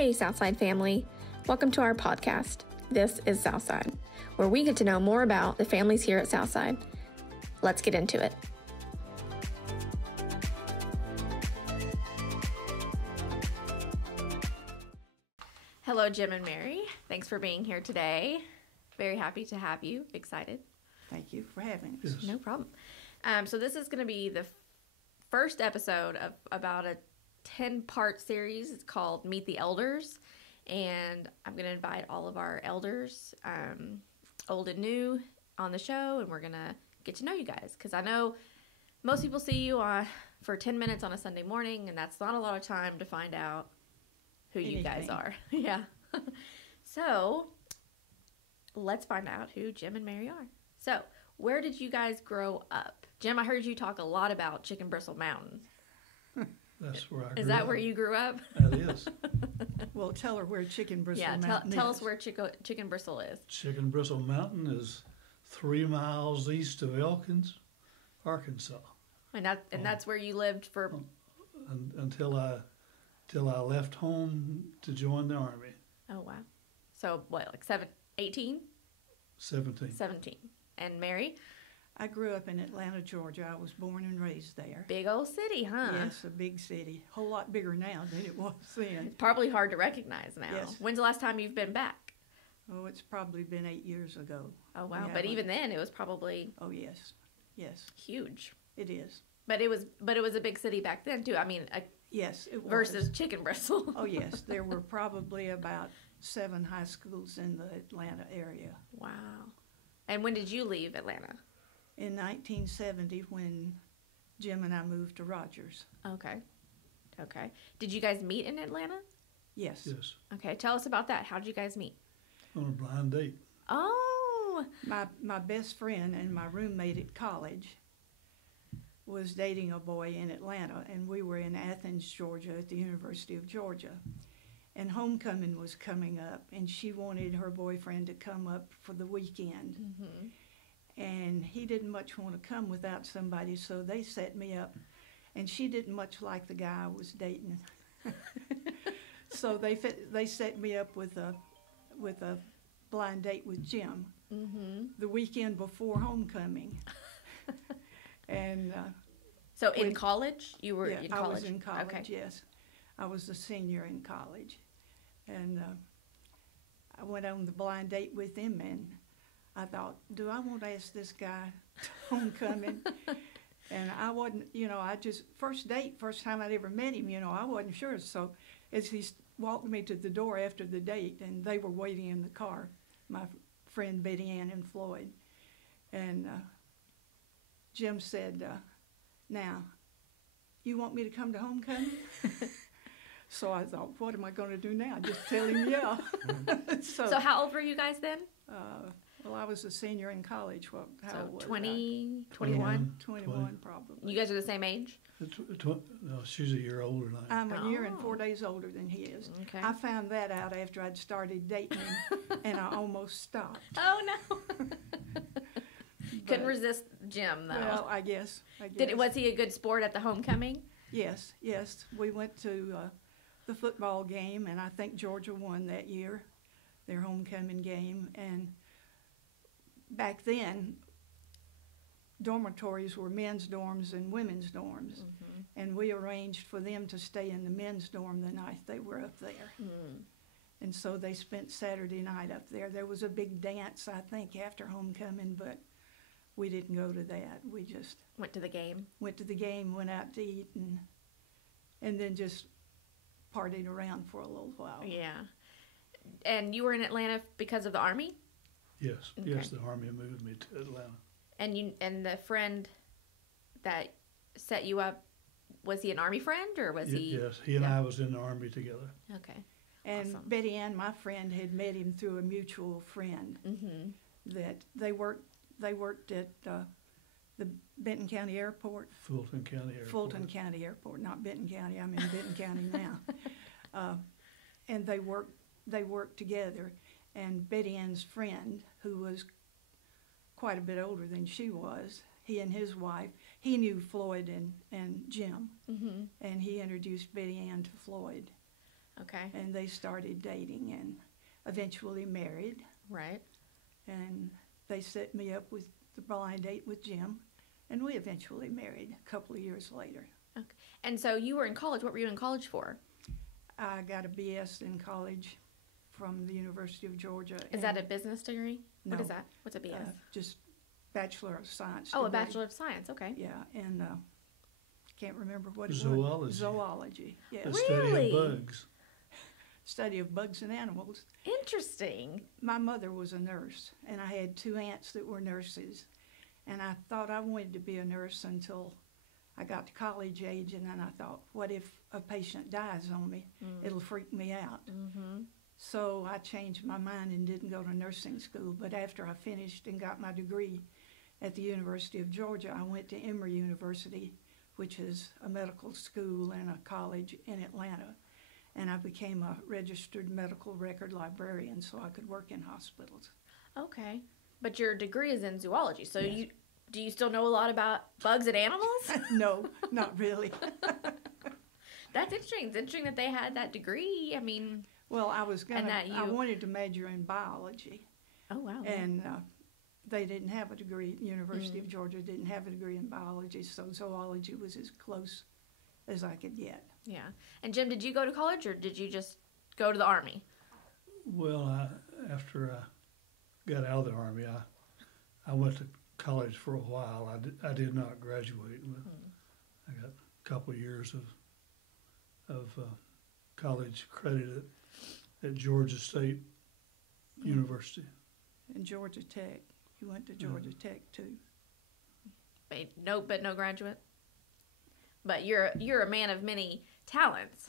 Hey, Southside family. Welcome to our podcast. This is Southside, where we get to know more about the families here at Southside. Let's get into it. Hello, Jim and Mary. Thanks for being here today. Very happy to have you. Excited? Thank you for having us. Yes. No problem. So this is going to be the first episode of about a 10-part series. It's called Meet the Elders, and I'm going to invite all of our elders, old and new, on the show, and we're going to get to know you guys, because I know most people see you for 10 minutes on a Sunday morning, and that's not a lot of time to find out who you guys are. Yeah. So let's find out who Jim and Mary are. So where did you guys grow up? Jim, I heard you talk a lot about Chicken Bristle Mountain. That's where I grew up. Is that where you grew up? That is. Well, tell her where Chicken Bristle Mountain is. Tell us where Chicken Bristle is. Chicken Bristle Mountain is 3 miles east of Elkins, Arkansas. And that's where you lived for... Until I left home to join the Army. Oh, wow. So, what, like 18? 17. 17. And Mary? I grew up in Atlanta, Georgia. I was born and raised there. Big old city, huh? Yes, a big city. A whole lot bigger now than it was then. It's probably hard to recognize now. Yes. When's the last time you've been back? Oh, it's probably been 8 years ago. Oh, wow. But even then, it was probably... Oh, yes. Yes. Huge. It is. But it was a big city back then, too. I mean... Yes, it was. Versus Chicken Bristle. Oh, yes. There were probably about 7 high schools in the Atlanta area. Wow. And when did you leave Atlanta? In 1970, when Jim and I moved to Rogers. Okay. Did you guys meet in Atlanta? Yes. Yes. Okay, tell us about that. How did you guys meet? On a blind date. Oh. My best friend and my roommate at college was dating a boy in Atlanta, and we were in Athens, Georgia, at the University of Georgia. And homecoming was coming up, and she wanted her boyfriend to come up for the weekend. Mm-hmm. And he didn't much want to come without somebody, so they set me up. And she didn't much like the guy I was dating. So they set me up with a blind date with Jim the weekend before homecoming. And so in college? You were in college? I was in college, okay. Yes. I was a senior in college. And I went on the blind date with him, and I thought, do I want to ask this guy to homecoming? And I wasn't, first time I'd ever met him, I wasn't sure. So as he walked me to the door after the date, and they were waiting in the car, my friend Betty Ann and Floyd. And Jim said, now, you want me to come to homecoming? So I thought, what am I going to do now? Just tell him yeah. So how old were you guys then? Well, I was a senior in college. How old was 20, 21? 21, probably. You guys are the same age? No, she's a year older than I am. I'm a year and 4 days older than he is. Okay. I found that out after I'd started dating him, and I almost stopped. Oh, no. Couldn't resist Jim, though. Well, I guess. Was he a good sport at the homecoming? Yes. We went to the football game, and I think Georgia won that year, their homecoming game. And back then, dormitories were men's dorms and women's dorms. Mm-hmm. And we arranged for them to stay in the men's dorm the night they were up there. Mm. And so they spent Saturday night up there. There was a big dance, I think, after homecoming, but we didn't go to that. We just went to the game, went out to eat, and then just partied around for a little while. Yeah. And you were in Atlanta because of the Army? Yes. Okay. Yes, the Army moved me to Atlanta. And the friend that set you up, was he an Army friend, or was he? Yes, he and I was in the Army together. Okay. And awesome. Betty Ann, my friend, had met him through a mutual friend. Mm-hmm. That they worked at the Benton County Airport. Fulton County Airport. Fulton County Airport, not Benton County. I'm in Benton County now. And they worked together. And Betty Ann's friend, who was quite a bit older than she was, he and his wife, he knew Floyd and Jim, and he introduced Betty Ann to Floyd. Okay. And they started dating and eventually married. Right. And they set me up with the blind date with Jim. And we eventually married a couple of years later. Okay. And so you were in college. What were you in college for? I got a BS in college from the University of Georgia. Is that a business degree? No. What is that? What's a BS? Just Bachelor of Science Oh, a degree. Bachelor of Science. Okay. Yeah, and can't remember what it was. Zoology. Zoology, yes. The study Really? of bugs. Study of bugs and animals. Interesting. My mother was a nurse, and I had two aunts that were nurses. And I thought I wanted to be a nurse until I got to college age, and then I thought, what if a patient dies on me? It'll freak me out. Mm-hmm. So I changed my mind and didn't go to nursing school. But after I finished and got my degree at the University of Georgia, I went to Emory University, which is a medical school and a college in Atlanta. And I became a registered medical record librarian so I could work in hospitals. Okay. But your degree is in zoology, so Yes. do you still know a lot about bugs and animals? No, not really. That's interesting. It's interesting that they had that degree. I mean, Well, I was And gonna. that I you- wanted to major in biology, oh wow. and they didn't have a degree. University of Georgia didn't have a degree in biology, so zoology was as close as I could get. Yeah. And Jim, did you go to college or did you just go to the Army? Well, after I got out of the Army, I went to college for a while. I did not graduate, but I got a couple of years of college credit at Georgia State University. And Georgia Tech. You went to Georgia Tech too. But no graduate. But you're a man of many talents.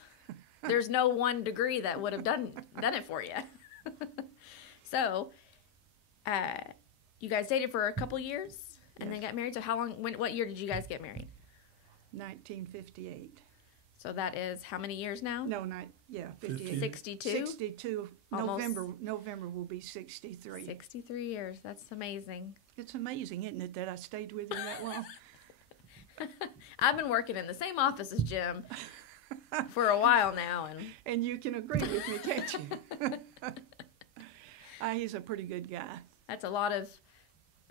There's no one degree that would have done it for you. So, you guys dated for a couple years and then got married. So what year did you guys get married? 1958. So that is how many years now? No, 58. 62? 62. Almost. November will be 63. 63 years. That's amazing. It's amazing, isn't it, that I stayed with you that long? I've been working in the same office as Jim for a while now, and And you can agree with me, can't you? He's a pretty good guy. that's a lot of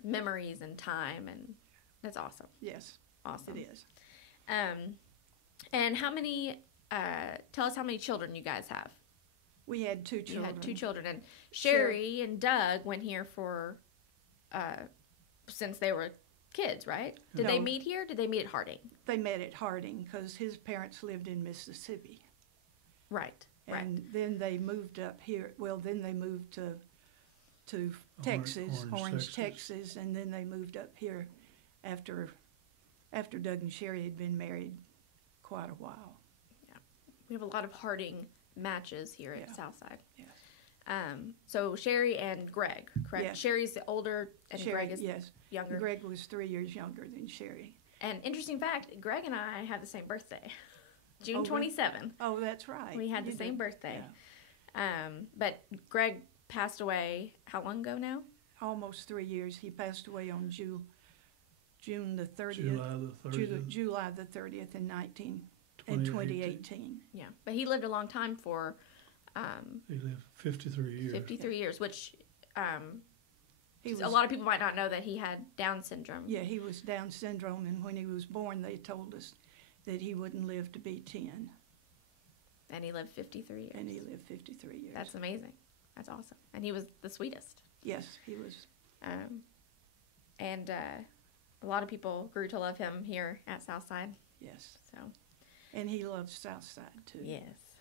memories and time, and that's awesome. Yes, Awesome. it is. And how many? Tell us how many children you guys have. We had two You children. had two children, and Sherry and Doug went here for since they were kids, right? Did they No. meet here? Did they meet at Harding? They met at Harding because his parents lived in Mississippi. Right. Right. And then they moved up here. Well, then they moved to Texas, Orange, Texas, and then they moved up here after Doug and Sherry had been married quite a while. We have a lot of Harding matches here at Yeah. Southside. Yes. So Sherry and Greg, correct? Yes. Sherry's the older, and Sherry, Greg is yes. younger. Greg was 3 years younger than Sherry. And interesting fact, Greg and I have the same birthday, June Oh, really? 27. Oh, that's right. We had You the same did. birthday. Yeah. But Greg passed away how long ago now? Almost 3 years. He passed away on June the 30th. July the 30th. July the 30th in 2018. 2018. Yeah, but he lived a long time for He lived 53 years. 53 years, which He was, a lot of people might not know that he had Down syndrome. Yeah, he was Down syndrome, and when he was born, they told us that he wouldn't live to be 10, And he lived 53 years. and he lived 53 years. That's amazing. That's awesome. And he was the sweetest. Yes, he was. And a lot of people grew to love him here at Southside. Yes, So, and he loves Southside too. yes.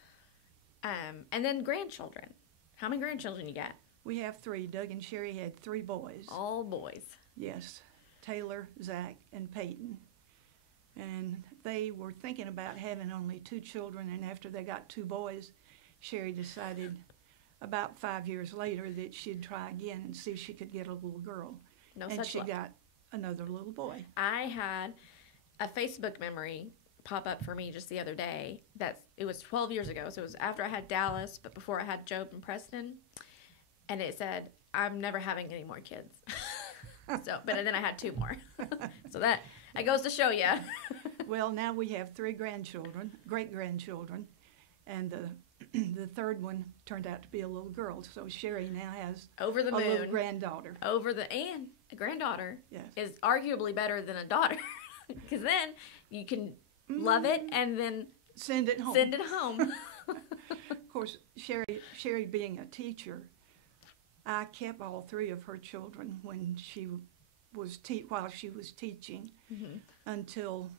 And then grandchildren. How many grandchildren you got? We have 3. Doug and Sherry had 3 boys. All boys. Yes, Taylor, Zach, and Peyton. And they were thinking about having only 2 children, and after they got 2 boys, Sherry decided about 5 years later that she'd try again and see if she could get a little girl. No and such she luck. got another little boy. I had a Facebook memory pop up for me just the other day. It was 12 years ago, so it was after I had Dallas, but before I had Job and Preston. And it said, "I'm never having any more kids." But then I had 2 more. So that goes to show you. Well, now we have 3 grandchildren, great-grandchildren, and the third one turned out to be a little girl. So Sherry now has Over the a little moon. granddaughter. And a granddaughter Yes. is arguably better than a daughter. Because then you can love it and then Send it home. send it home. Of course, Sherry being a teacher, I kept all three of her children when she was while she was teaching until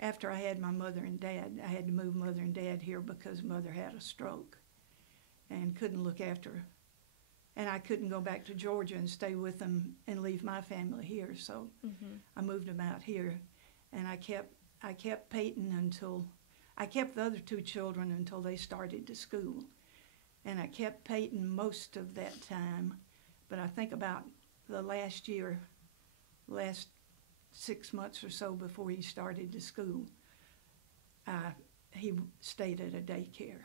after I had my mother and dad. I had to move mother and dad here because mother had a stroke and couldn't look after her. And I couldn't go back to Georgia and stay with them and leave my family here. So I moved them out here, and I kept Peyton until I kept the other two children until they started to school, and I kept Peyton most of that time. But I think about the last 6 months or so before he started to school, he stayed at a daycare.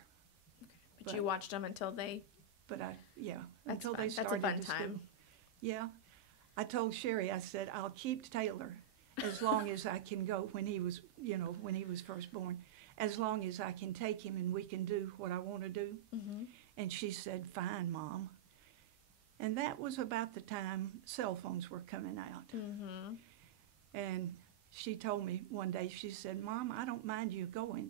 But you watched them until they... Until they That's a started fun to time. school. Yeah. I told Sherry, I said, I'll keep Taylor as long as I can go when he was first born, as long as I can take him and we can do what I want to do. And she said, fine, Mom. And that was about the time cell phones were coming out. And she told me one day, she said, Mom, I don't mind you going,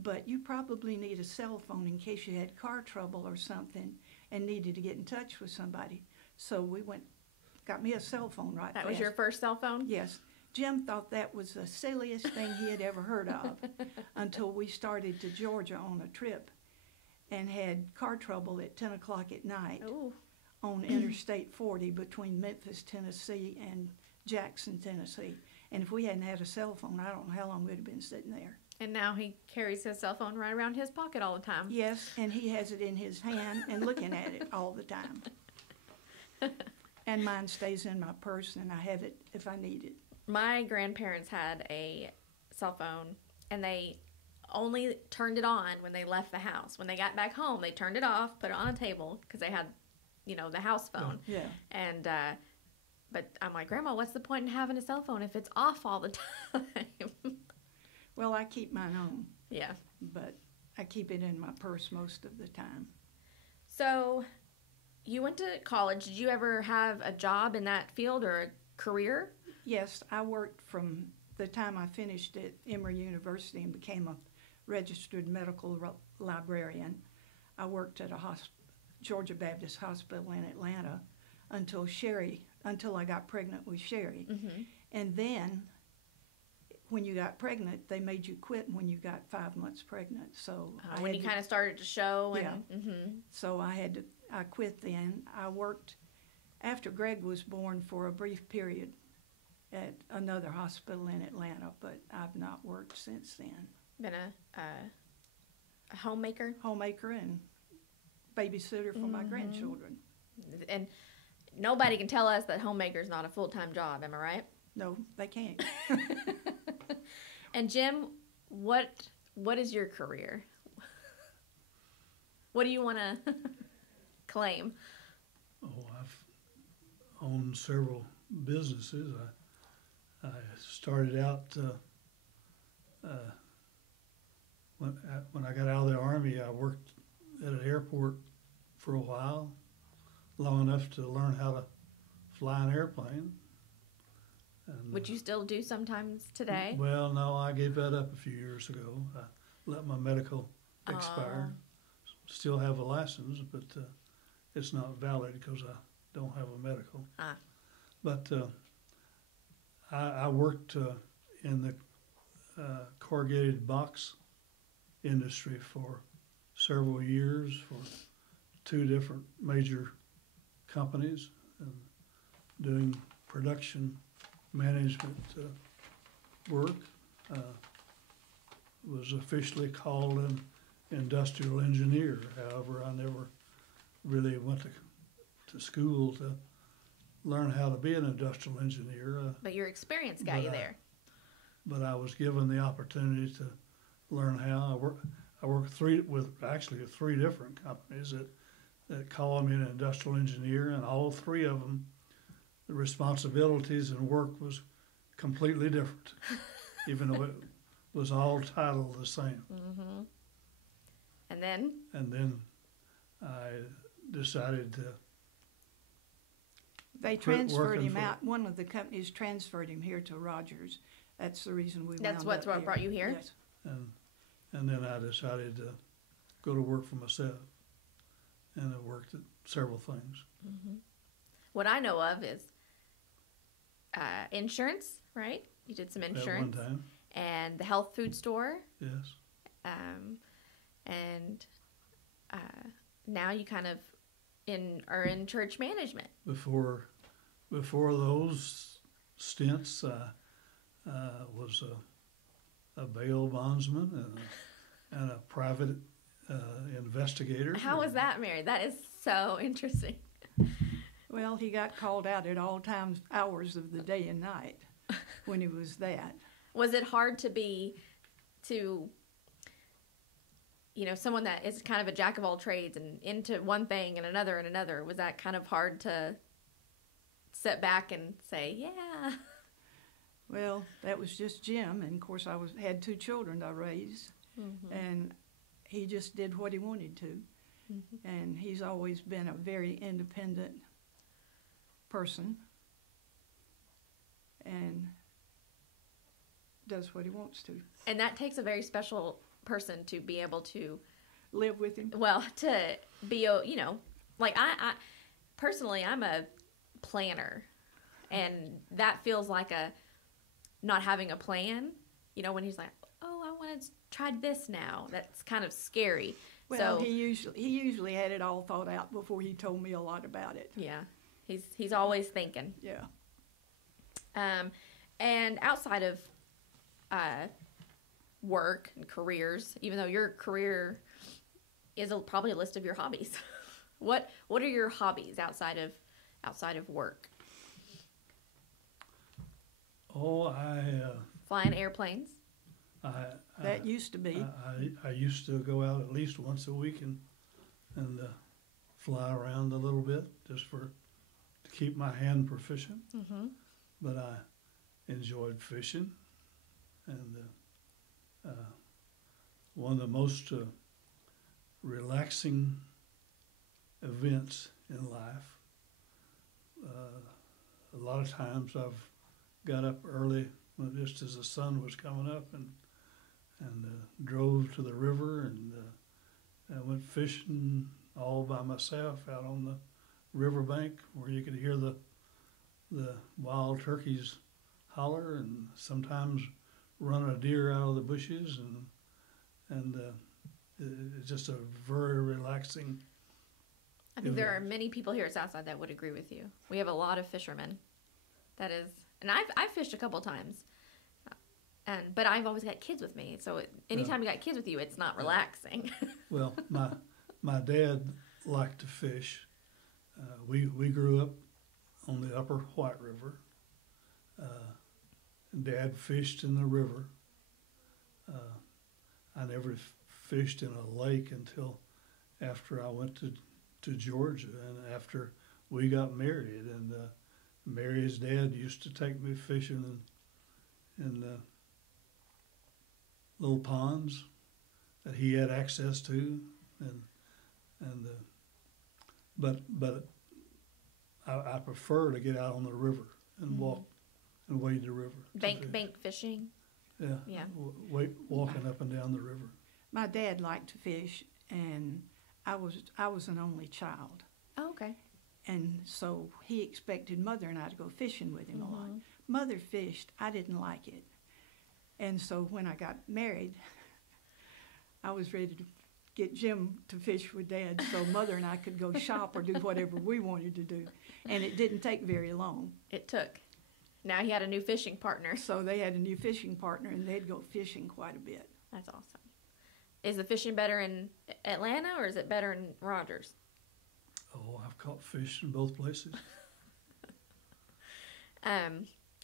but you probably need a cell phone in case you had car trouble or something and needed to get in touch with somebody. So we got me a cell phone right That fast. was your first cell phone? Yes. Jim thought that was the silliest thing he had ever heard of until we started to Georgia on a trip and had car trouble at 10 o'clock at night Ooh. on Interstate 40 between Memphis, Tennessee and Jackson, Tennessee. And if we hadn't had a cell phone, I don't know how long we'd have been sitting there. And now he carries his cell phone right around his pocket all the time. Yes, and he has it in his hand and looking at it all the time. And mine stays in my purse, and I have it if I need it. My grandparents had a cell phone, and they only turned it on when they left the house. When they got back home, they turned it off, put it on a table, because they had, the house phone. Yeah. And, but I'm like, Grandma, what's the point in having a cell phone if it's off all the time? Well, I keep mine on, Yeah. but I keep it in my purse most of the time. So, you went to college. Did you ever have a job in that field or a career? Yes, I worked from the time I finished at Emory University and became a registered medical librarian. I worked at a Georgia Baptist Hospital in Atlanta until I got pregnant with Sherry. And then when you got pregnant, they made you quit when you got 5 months pregnant. So When you kind of started to show. And, Yeah. So I quit then. I worked after Greg was born for a brief period at another hospital in Atlanta, but I've not worked since then. Been a homemaker? Homemaker and babysitter for my grandchildren. And nobody can tell us that homemaker is not a full-time job, am I right? No, they can't. And Jim, what is your career? What do you want to claim? Oh, I've owned several businesses. I started out when I got out of the Army. I worked at an airport for a while, long enough to learn how to fly an airplane. And, Which you still do sometimes today? Well, no, I gave that up a few years ago. I let my medical expire. Still have a license, but it's not valid because I don't have a medical. But I worked in the corrugated box industry for several years for 2 different major companies, and doing production management work. Was officially called an industrial engineer. However, I never really went to school to learn how to be an industrial engineer. But your experience got you there. But I was given the opportunity to learn how. I worked with 3 different companies that called me an industrial engineer, and all 3 of them, the responsibilities and work was completely different, even though it was all titled the same. And then? And then I decided to They quit transferred working him for- out. One of the companies transferred him here to Rogers. That's the reason we That's wound what up here. brought you here? Yes. and then I decided to go to work for myself. And I worked at several things. What I know of is insurance, right? You did some insurance. At one time, And the health food store. yes. And now you kind of are in church management. Before those stints, was a bail bondsman and a private investigator. How was that, Mary? That is so interesting. Well, he got called out at all times, hours of the day and night when he was that. Was it hard someone that is kind of a jack of all trades and into one thing and another, was that kind of hard to sit back and say, yeah? Well, that was just Jim, and of course I had 2 children to raise, and he just did what he wanted to. And he's always been a very independent person and does what he wants to. And that takes a very special person to be able to Live with him. Well, to be, like I personally, I'm a planner, and that feels like not having a plan. When he's like, "Oh, I want to try this now," that's kind of scary. Well, so he usually had it all thought out before he told me a lot about it. yeah, he's always thinking. Yeah. And outside of work and careers, even though your career is probably a list of your hobbies, what are your hobbies outside of work? Oh, Flying airplanes. That used to be. I used to go out at least once a week and fly around a little bit just to keep my hand proficient. But I enjoyed fishing, and one of the most relaxing events in life. A lot of times I've got up early, just as the sun was coming up, and drove to the river, and I went fishing all by myself out on the riverbank where you could hear the wild turkeys holler, and sometimes run a deer out of the bushes, and it's just a very relaxing. I think there are many people here at Southside that would agree with you. We have a lot of fishermen. That is, and I've fished a couple times, but I've always got kids with me. So anytime you got kids with you, it's not relaxing. Well, my dad liked to fish. We grew up on the upper White River. Dad fished in the river. I never fished in a lake until after I went to Georgia, and after we got married. And Mary's dad used to take me fishing in little ponds that he had access to, but I prefer to get out on the river and walk and wade the river. Bank fishing. Yeah. Walking up and down the river. My dad liked to fish, and I was an only child. Oh, okay. And so he expected Mother and I to go fishing with him a lot. Mother fished. I didn't like it. And so when I got married, I was ready to get Jim to fish with Dad so Mother and I could go shop or do whatever we wanted to do. And it didn't take very long. It took. Now he had a new fishing partner. So they had a new fishing partner, and they'd go fishing quite a bit. That's awesome. Is the fishing better in Atlanta or is it better in Rogers? Oh, I've caught fish in both places.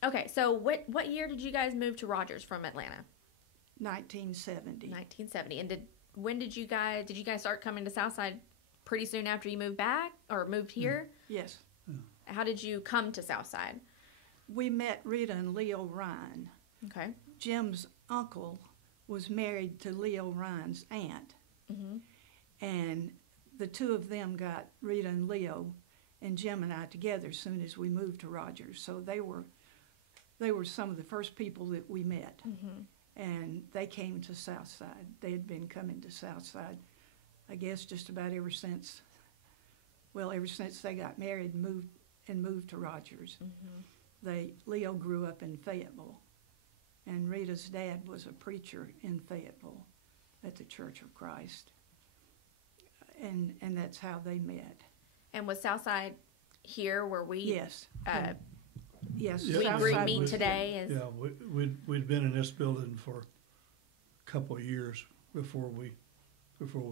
Okay, so what year did you guys move to Rogers from Atlanta? 1970. 1970. And did you guys start coming to Southside pretty soon after you moved back or moved here? Yes. How did you come to Southside? We met Rita and Leo Ryan. Okay. Jim's uncle was married to Leo Ryan's aunt. And the two of them got Rita and Leo and Jim and I together as soon as we moved to Rogers. So they were some of the first people that we met. And they came to Southside. They had been coming to Southside, I guess, just about ever since they got married and moved to Rogers. Leo grew up in Fayetteville, and Rita's dad was a preacher in Fayetteville at the Church of Christ. And that's how they met. And was Southside here where we? Yes. Yes. We Southside meet was- today. Yeah, we'd been in this building for a couple of years before we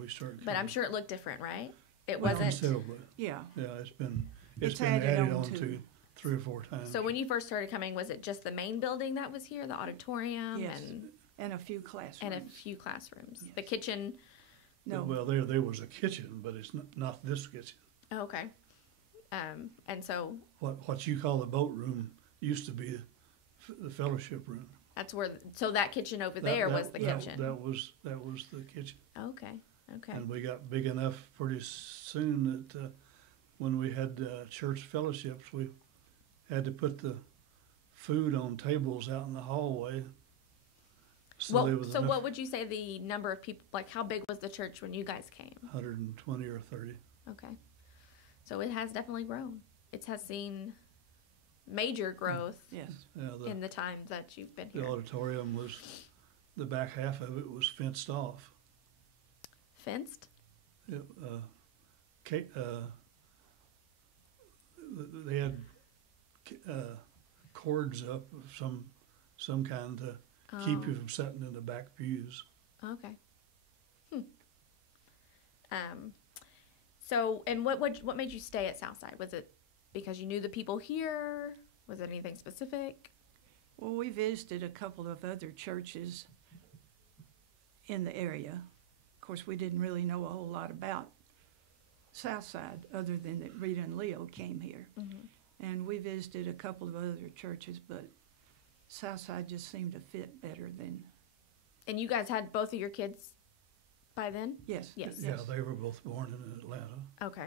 started. But I'm coming. sure it looked different, right? It Well, wasn't. Considerably. Yeah. Yeah, it's been It's added added on on to to. 3 or 4 times. So when you first started coming, was it just the main building that was here, the auditorium, Yes. And a few classrooms. and a few classrooms? Yes. The kitchen. No. Well, there was a kitchen, but it's not this kitchen. Oh, okay. And so What you call the boat room used to be the fellowship room. that's where. So that kitchen over there was the kitchen. That was the kitchen. Okay. Okay. And we got big enough pretty soon that when we had church fellowships, we had to put the food on tables out in the hallway. Well, there was so enough- what would you say the number of people? Like, how big was the church when you guys came? 120 or 30. Okay. So it has definitely grown. It has seen major growth Yes. Yeah, in the time that you've been the here. auditorium was, the back half of it was fenced off. Fenced? It, they had cords up of some kind to keep you from sitting in the back pews. Okay. So, and what made you stay at Southside? Was it because you knew the people here? Was it anything specific? Well, we visited a couple of other churches in the area. Of course, we didn't really know a whole lot about Southside other than that Rita and Leo came here. And we visited a couple of other churches, but Southside just seemed to fit better than. And you guys had both of your kids by then? Yes. Yes. Yeah, they were both born in Atlanta. Okay.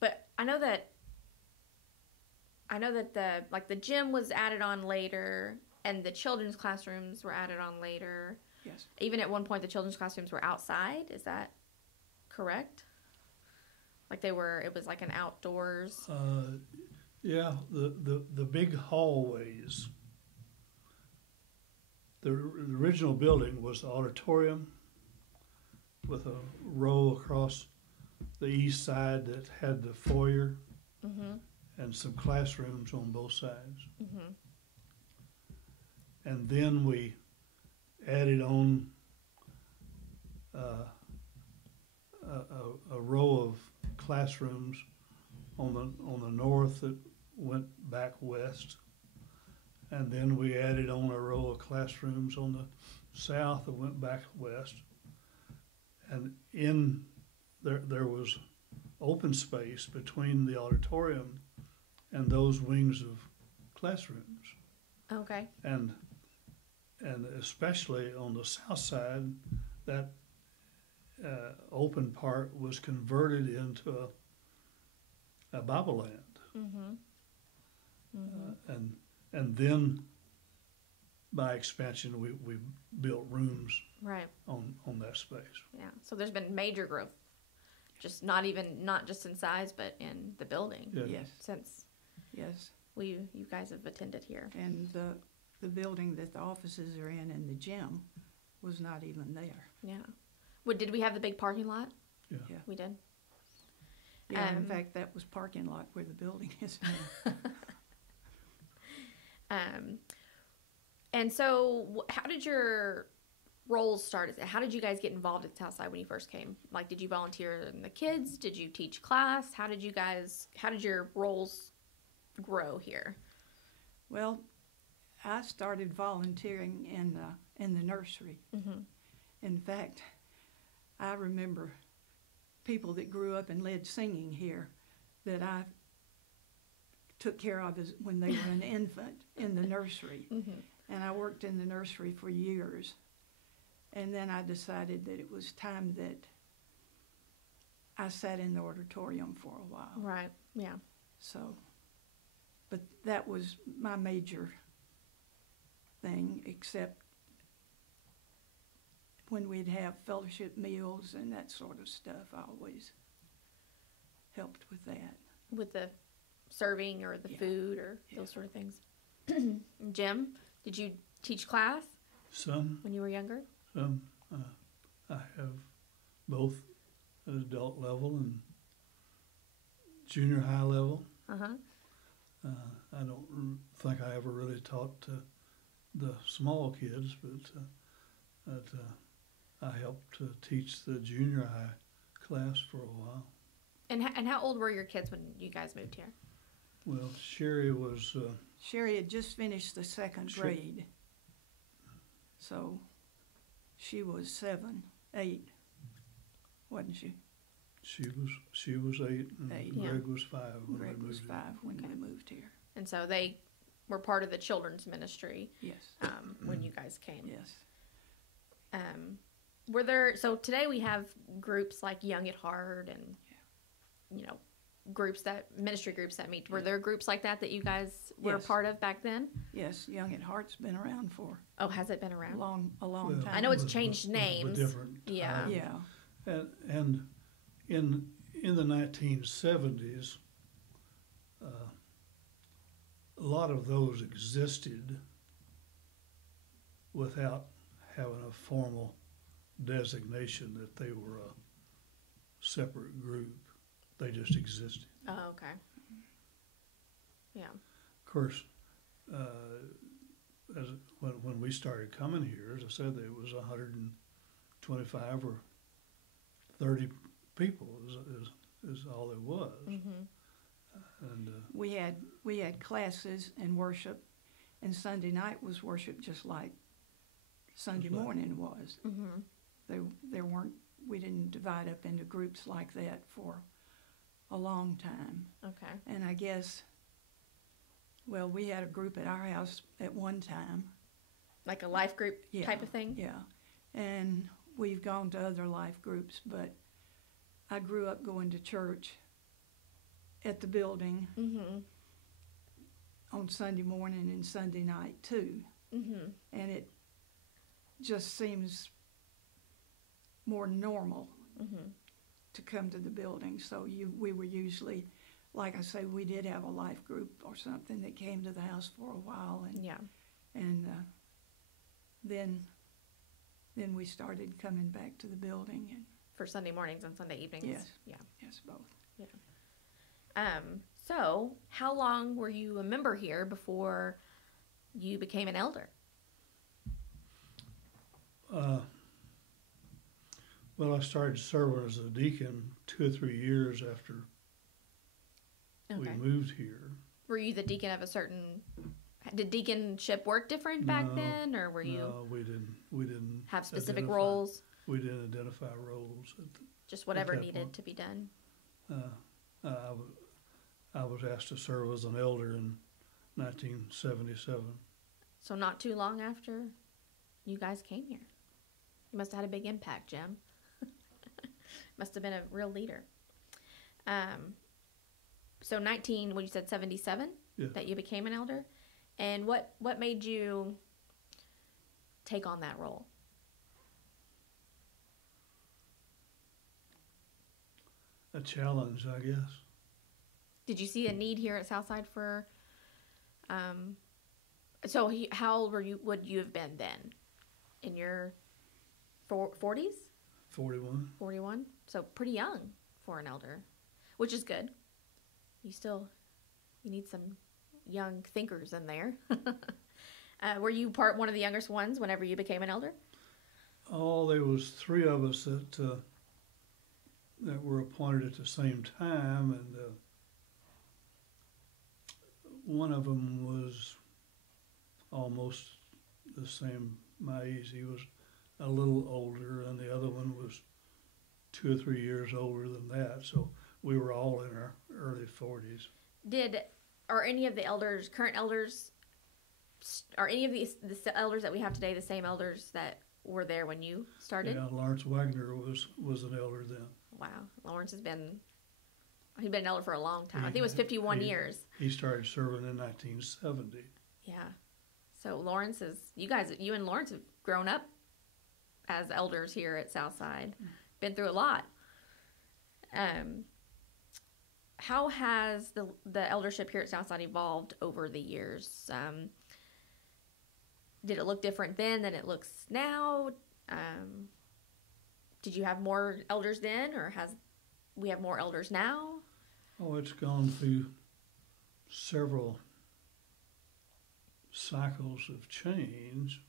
But I know that the gym was added on later, and the children's classrooms were added on later. Yes. Even at one point, the children's classrooms were outside. Is that correct? Like it was like an outdoors. Yeah, the big hallways. The original building was the auditorium with a row across the east side that had the foyer and some classrooms on both sides. And then we added on a row of classrooms on the north that went back west, and then we added on a row of classrooms on the south that went back west, and in there was open space between the auditorium and those wings of classrooms, Okay. and especially on the south side, that open part was converted into a Bible land. And then by expansion we built rooms Right. on that space. Yeah. So there's been major growth, just not just in size, but in the building Yeah. Yes. since Yes. you guys have attended here. And the building that the offices are in and the gym was not even there. Yeah. Did we have the big parking lot? Yeah. Yeah. We did. Yeah, in Um, fact, that was parking lot where the building is now. And so, how did your roles start? How did you guys get involved at Southside when you first came? Like, did you volunteer in the kids? Did you teach class? How did your roles grow here? Well, I started volunteering in the nursery. In fact, I remember people that grew up and led singing here that I took care of when they were an infant in the nursery. And I worked in the nursery for years. And then I decided that it was time that I sat in the auditorium for a while. Right. Yeah. So, but that was my major thing, except when we'd have fellowship meals and that sort of stuff, I always helped with that. With the serving or the Yeah. food or Yeah. those sort of things. Jim, did you teach class Some, when you were younger? I have both at adult level and junior high level. Uh-huh. I don't think I ever really taught the small kids, but I helped teach the junior high class for a while. And how old were your kids when you guys moved here? Well, Sherry was, Sherry had just finished the second Sure. grade, so she was 7, 8, wasn't she? she was 8, and 8. Greg was 5 when Greg we was moved 5 when Okay. we moved here. And so they were part of the children's ministry Yes, when you guys came. yes. Were there, so today we have groups like Young at Heart and, you know, ministry groups that meet. Were Yeah. there groups like that you guys were a Yes. part of back then? Yes, Young at Heart's been around for Oh, has it been a around? long Well, time. I know it's with- changed with names. different Yeah. times. Yeah, And in the 1970s, a lot of those existed without having a formal designation that they were a separate group. They just existed. Oh, okay. Yeah. Of course, when we started coming here, as I said, there was 125 or 30 people is all there was. Mm-hmm. And we had classes and worship, and Sunday night was worship just like Sunday Just like- morning was. Mm-hmm. We didn't divide up into groups like that for a long time. Okay. And I guess, well, we had a group at our house at one time. Like a life group Yeah, type of thing? Yeah. And we've gone to other life groups, but I grew up going to church at the building Mm-hmm. on Sunday morning and Sunday night too. Mm-hmm. And it just seems more normal Mm-hmm. to come to the building. So we were usually, like I say, we did have a life group or something that came to the house for a while, Yeah. and then we started coming back to the building. And For Sunday mornings and Sunday evenings? Yes. Yeah. yes, both. So how long were you a member here before you became an elder? well, I started serving as a deacon 2 or 3 years after we Okay. moved here. Were you the deacon of a certain? Did deaconship work different back No, then, or were you No, we didn't have specific identify- roles? We didn't identify roles. Just whatever that needed point. to be done. I was asked to serve as an elder in 1977. So not too long after you guys came here. You must have had a big impact, Jim. Must have been a real leader. So 19, when you said 77, Yeah. that you became an elder, and what made you take on that role? A challenge, I guess. Did you see a need here at Southside for? So how old would you have been then? In your 40s? 41. 41? So pretty young for an elder, which is good. You need some young thinkers in there. Were you one of the youngest ones whenever you became an elder? Oh, there was 3 of us that were appointed at the same time, and one of them was almost the same my age. He was a little older, and the other one was 2 or 3 years older than that. So we were all in our early 40s. Are any of the elders, current elders, are any of the elders that we have today the same elders that were there when you started? Yeah, Lawrence Wagner was an elder then. Wow. Lawrence he's been an elder for a long time. I think it was 51 years. He started serving in 1970. Yeah. So Lawrence you and Lawrence have grown up as elders here at Southside. Been through a lot. How has the eldership here at Southside evolved over the years? Did it look different then than it looks now? Did you have more elders then, or we have more elders now? Oh, it's gone through several cycles of change.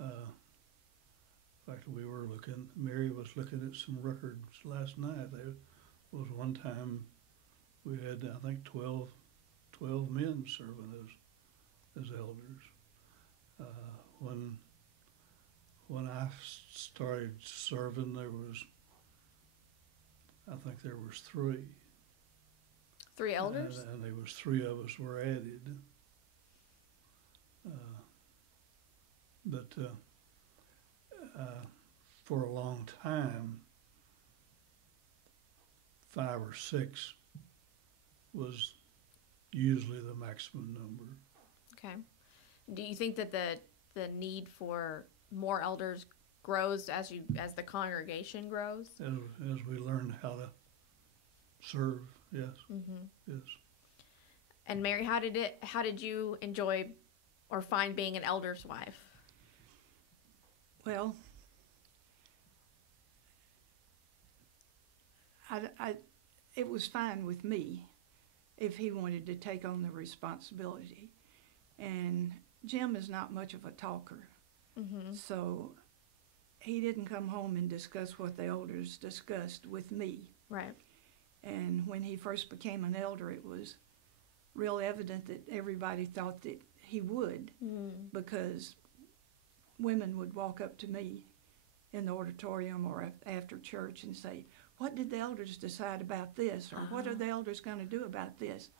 In fact, Mary was looking at some records last night. There was one time we had, I think, 12 men serving as elders. When I started serving, I think there was 3. 3 elders? And there was 3 of us were added. But for a long time, 5 or 6 was usually the maximum number. Okay. Do you think that the need for more elders grows as the congregation grows? As we learn how to serve, yes, yes. And Mary, how did you enjoy or find being an elder's wife? Well, it was fine with me if he wanted to take on the responsibility. And Jim is not much of a talker, so he didn't come home and discuss what the elders discussed with me. Right. And when he first became an elder, it was real evident that everybody thought that he would, because women would walk up to me in the auditorium or after church and say, "What did the elders decide about this?" or "What are the elders going to do about this?"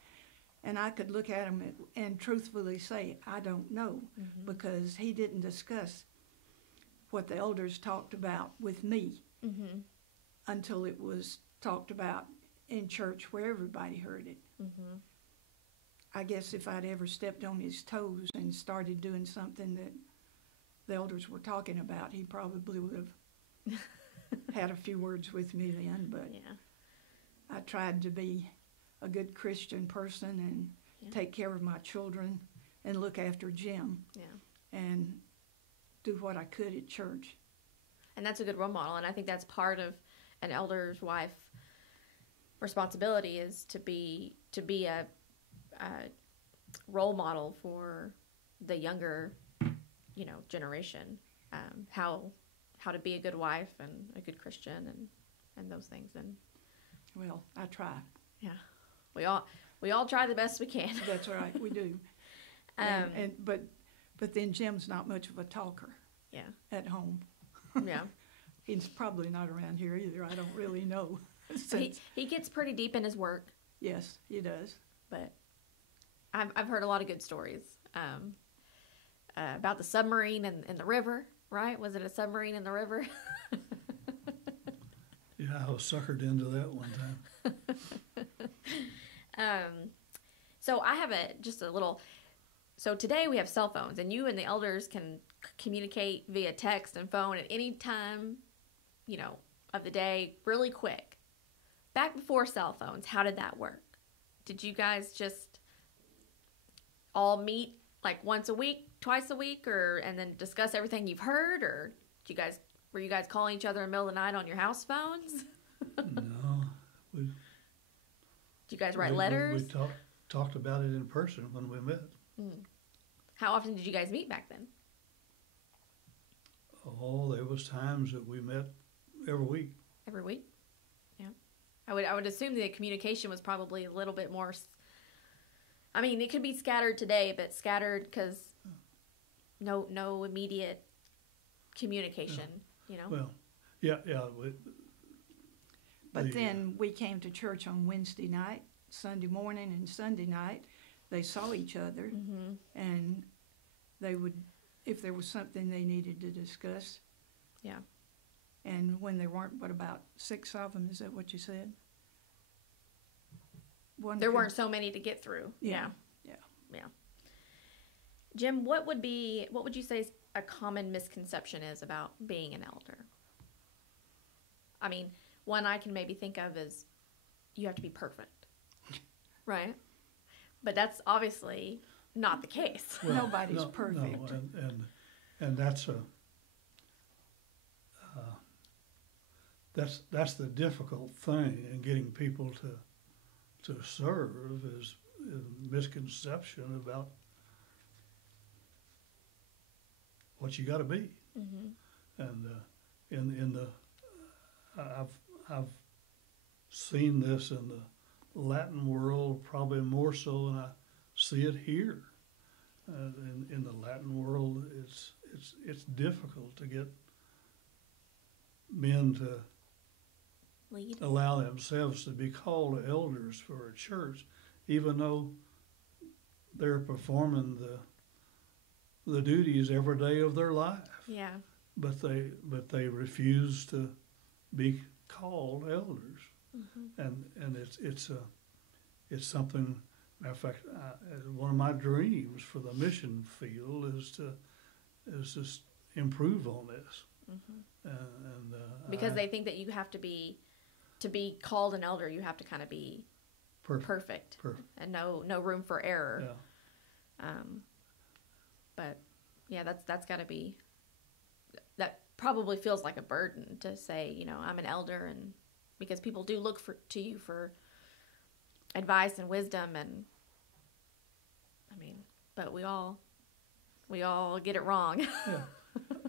And I could look at him and truthfully say, "I don't know," because he didn't discuss what the elders talked about with me until it was talked about in church where everybody heard it. I guess if I'd ever stepped on his toes and started doing something that the elders were talking about, he probably would have had a few words with me then, but Yeah. I tried to be a good Christian person and take care of my children and look after Jim and do what I could at church. And that's a good role model, and I think that's part of an elder's wife responsibility is to be a role model for the younger, generation. How to be a good wife and a good Christian and those things. And Well, I try. yeah, we all try the best we can. That's right, we do. But then Jim's not much of a talker. Yeah. At home. Yeah. He's probably not around here either. I don't really know. He gets pretty deep in his work. Yes, he does. But I've heard a lot of good stories about the submarine and the river. Right? Was it a submarine in the river? Yeah, I was suckered into that one time. So I have just a little. So today we have cell phones, and you and the elders can communicate via text and phone at any time, of the day, really quick. Back before cell phones, how did that work? Did you guys just all meet like once a week, twice a week, and then discuss everything you've heard, or were you guys calling each other in the middle of the night on your house phones? No, Did you guys write letters? We talked about it in person when we met. How often did you guys meet back then? Oh, there was times that we met every week. Every week? Yeah. I would assume the communication was probably a little bit more. I mean, it could be scattered today, but scattered because no immediate communication. Well, yeah. But then we came to church on Wednesday night, Sunday morning, and Sunday night. They saw each other, and they would if there was something they needed to discuss. Yeah. And when there weren't, but about 6 of them, is that what you said? There weren't so many to get through. Yeah. Jim, what would you say a common misconception is about being an elder? I mean, one I can maybe think of is you have to be perfect, right? But that's obviously not the case. Well, Nobody's perfect. No, and that's that's the difficult thing in getting people to serve is a misconception about what you got to be. Mm-hmm. And I've seen this in the Latin world probably more so than I see it here. In the Latin world, it's difficult to get men to Lead. allow themselves to be called elders for a church, even though they're performing the duties every day of their life. Yeah. But they refuse to be called elders, Mm-hmm. and it's something. Matter of fact, one of my dreams for the mission field is to improve on this. Mm-hmm. Because they think that you have to be called an elder, you have to kind of be perfect. And no room for error. Yeah. But yeah, that's got to be, that probably feels like a burden to say, I'm an elder, and because people do look to you for advice and wisdom, and I mean, but we all get it wrong. Yeah.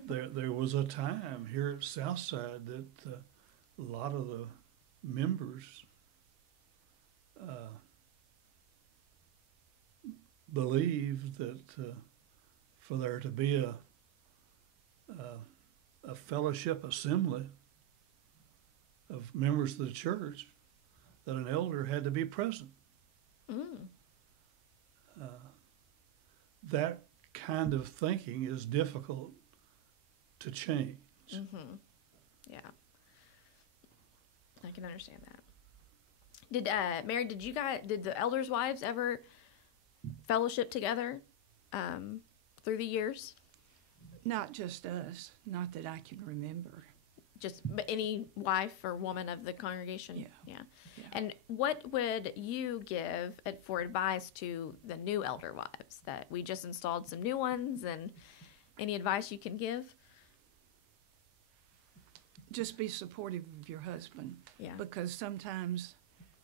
There was a time here at Southside that a lot of the members believed that for there to be a fellowship assembly of members of the church, that an elder had to be present. Mm. That kind of thinking is difficult to change. Mm-hmm. Yeah, I can understand that. Did Mary? Did the elders' wives ever fellowship together through the years? Not just us, not that I can remember. But any wife or woman of the congregation? Yeah. And what would you give for advice to the new elder wives that we just installed some new ones, and any advice you can give? Just be supportive of your husband. Yeah. Because sometimes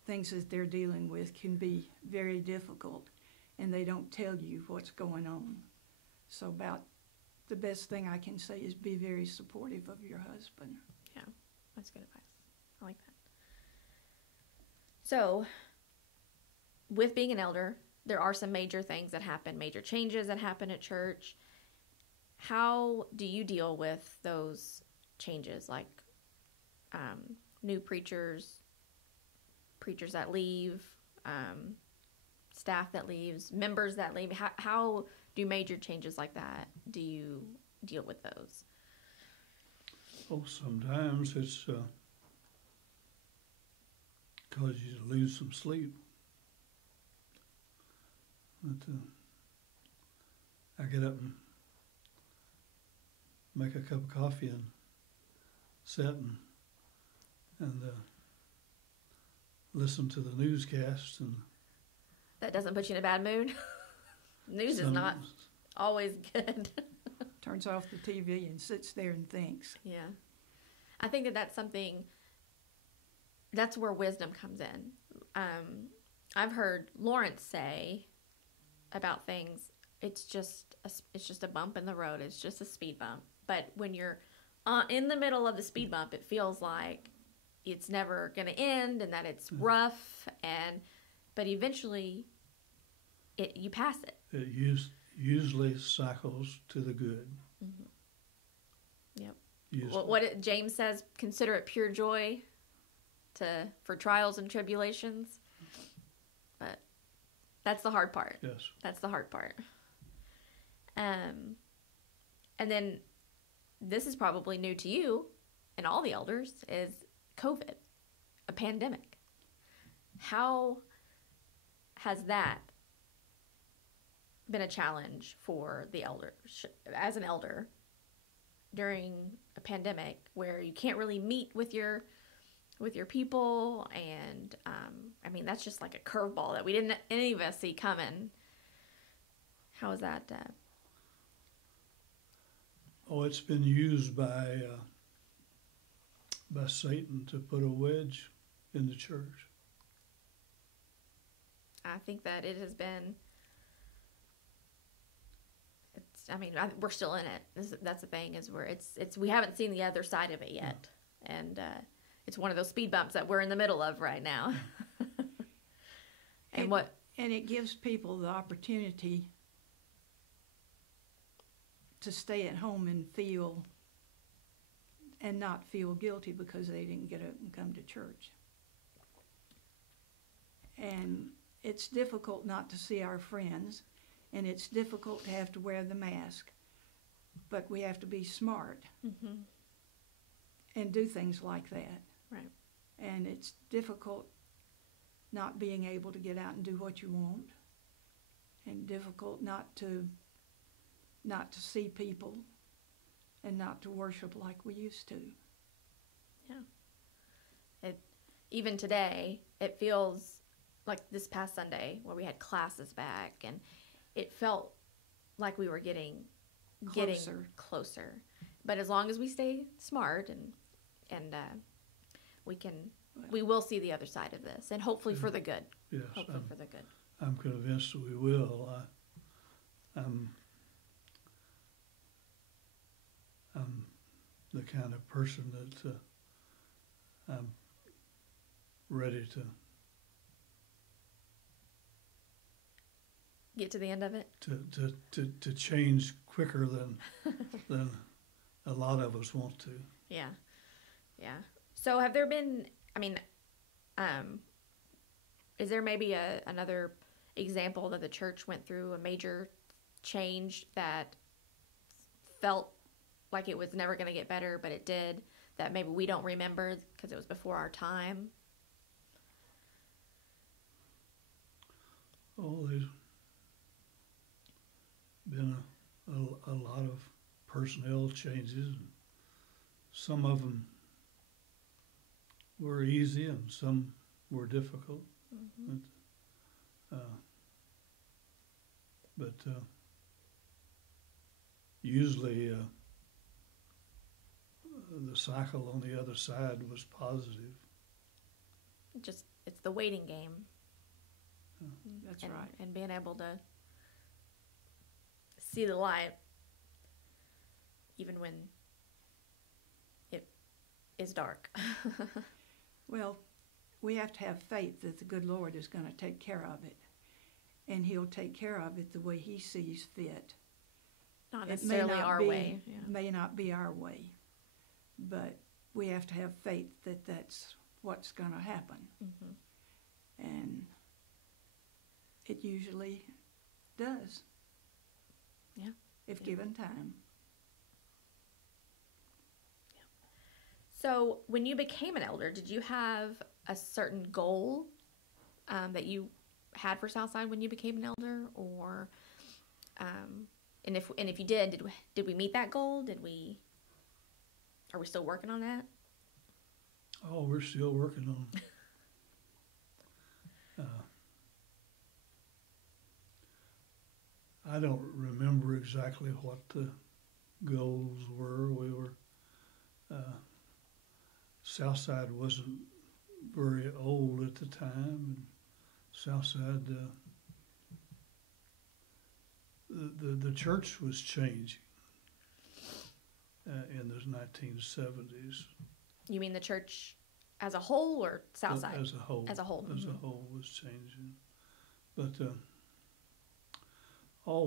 things that they're dealing with can be very difficult, and they don't tell you what's going on. So about the best thing I can say is be very supportive of your husband. Yeah, that's good advice. I like that. So, with being an elder, there are some major things that happen, major changes that happen at church. How do you deal with those changes, like new preachers that leave, staff that leaves, members that leave? How do major changes like that, do you deal with those? Oh, sometimes it's because you lose some sleep. But I get up and make a cup of coffee and sit and listen to the newscast. And that doesn't put you in a bad mood? News is not always good. Turns off the TV and sits there and thinks. Yeah. I think that's something, that's where wisdom comes in. I've heard Lawrence say about things, it's just a bump in the road. It's just a speed bump. But when you're in the middle of the speed bump, it feels like it's never going to end, and that it's rough, but eventually you pass it. It usually cycles to the good. Mm-hmm. Yep. Usually. What James says, consider it pure joy for trials and tribulations. But that's the hard part. Yes. That's the hard part. And then this is probably new to you and all the elders is COVID, a pandemic. How has that been a challenge for the elder as an elder during a pandemic where you can't really meet with your people, and I mean that's just like a curveball that we didn't any of us see coming. How is that? Oh, it's been used by Satan to put a wedge in the church. I think that it has been. We're still in it. That's the thing is we haven't seen the other side of it yet, and it's one of those speed bumps that we're in the middle of right now. And it gives people the opportunity to stay at home and not feel guilty because they didn't get up and come to church. And it's difficult not to see our friends, and it's difficult to have to wear the mask, but we have to be smart and do things like that. Right. And it's difficult not being able to get out and do what you want, and difficult not to see people and not to worship like we used to. Yeah. Even today, it feels like this past Sunday where we had classes back, and it felt like we were getting closer. But as long as we stay smart and we will see the other side of this, and hopefully for the good. Yes, hopefully for the good. I'm convinced that we will. I'm the kind of person that I'm ready to get to the end of it. To change quicker than a lot of us want to. Yeah. So have there been? Is there maybe another example that the church went through a major change that felt like it was never going to get better, but it did, that maybe we don't remember because it was before our time? Oh, there's been a lot of personnel changes. Some of them were easy and some were difficult. But usually the cycle on the other side was positive. It's the waiting game. That's right. And being able to see the light even when it is dark. Well, we have to have faith that the good Lord is going to take care of it, and He'll take care of it the way He sees fit. Not necessarily our way. Yeah. May not be our way, but we have to have faith that that's what's going to happen. And it usually does. Yeah. If given time. So when you became an elder, did you have a certain goal that you had for Southside when you became an elder, or and if you did we meet that goal? Are we still working on that? Oh, we're still working on it. I don't remember exactly what the goals were. We were Southside wasn't very old at the time, and Southside the church was changing in the 1970s. You mean the church as a whole, or Southside? As a whole. As a whole. As a whole was changing, but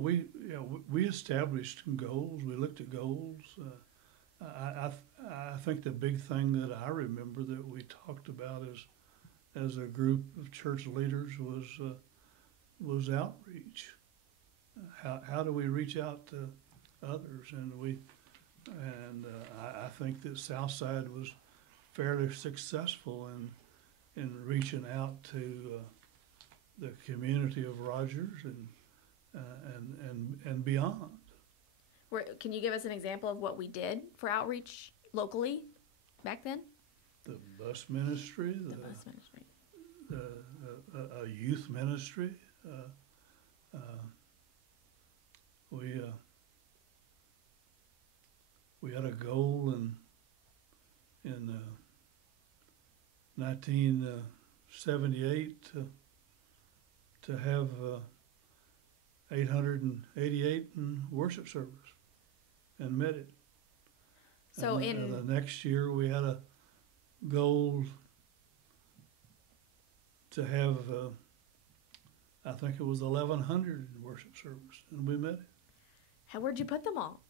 we established goals. We looked at goals. I think the big thing that I remember that we talked about as a group of church leaders was outreach. How do we reach out to others, and I think that Southside was fairly successful in reaching out to the community of Rogers and beyond. Can you give us an example of what we did for outreach locally back then? The bus ministry, The bus ministry. a youth ministry. We had a goal in 1978 to have 888 in worship service, and met it. So and the next year we had a goal to have, I think it was 1,100 in worship service, and we met it. Where'd you put them all?